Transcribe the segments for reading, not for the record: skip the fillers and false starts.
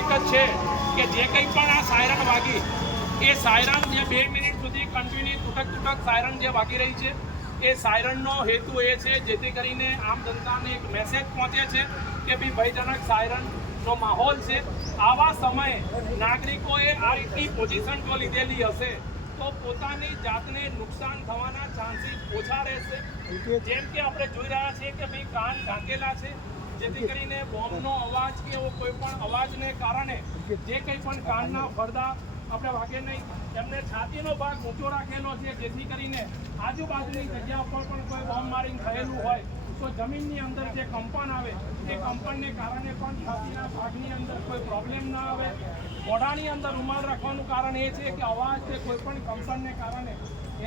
એક જ છે કે જે કંઈ પણ આ સાયરન વાગી એ સાયરન જે 2 મિનિટ સુધી કન્ટિન્યુ તૂટક સાયરન જે વાગી રહી છે એ સાયરનનો હેતુ એ છે જેથી કરીને આમ જનતાને એક મેસેજ પહોંચે છે કે ભાઈ ભયજનક સાયરનનો માહોલ છે। આવા સમયે નાગરિકોએ આ રીતની પોઝિશન જો લીધેલી હશે તો પોતાની જાતને નુકસાન થવાના ચાન્સીસ ઓછા રહેશે। જેમ કે આપણે જોઈ રહ્યા છીએ કે ભાઈ કાન ઢાંકેલા છે જેથી કરીને બોમ્બનો અવાજ કે એવો કોઈ પણ અવાજને કારણે જે કંઈ પણ કાનના પડદા આપણે વાગે નહીં, એમને છાતીનો ભાગ ઊંચો રાખેલો છે જેથી કરીને આજુબાજુની જગ્યા પર પણ કોઈ બોમ્બ મારિંગ થયેલું હોય તો જમીનની અંદર જે કંપન આવે એ કંપનને કારણે પણ છાતીના ભાગની અંદર કોઈ પ્રોબ્લેમ ન આવે। મોઢાની અંદર રૂમાલ રાખવાનું કારણ એ છે કે અવાજ કે કોઈ પણ કંપનને કારણે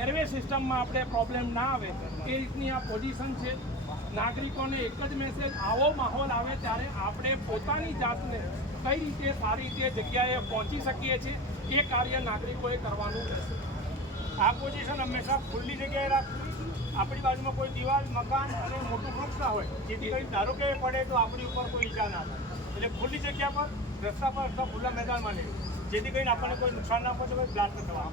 એરવે સિસ્ટમમાં આપણે પ્રોબ્લેમ ના આવે એ રીતની આ પોઝિશન છે। નાગરિકોને એક જ મેસેજ, આવો માહોલ આવે ત્યારે આપણે પોતાની જાતને કઈ રીતે સારી રીતે જગ્યાએ પહોંચી શકીએ છીએ એ કાર્ય નાગરિકોએ કરવાનું રહેશે। આ પોઝિશન હંમેશા ખુલ્લી જગ્યાએ રાખવી, આપણી બાજુમાં કોઈ દિવાલ, મકાન અને મોટું વૃક્ષ ના હોય જેથી કંઈ ધારો કે પડે તો આપણી ઉપર કોઈ ઈજા ના થાય, એટલે ખુલ્લી જગ્યા પર, રસ્તા પર અથવા ખુલ્લા મેદાનમાં લેવું જેથી કરીને આપણને કોઈ નુકસાન ના પહોંચે, કોઈ બ્લાસ્ટ ન થવા।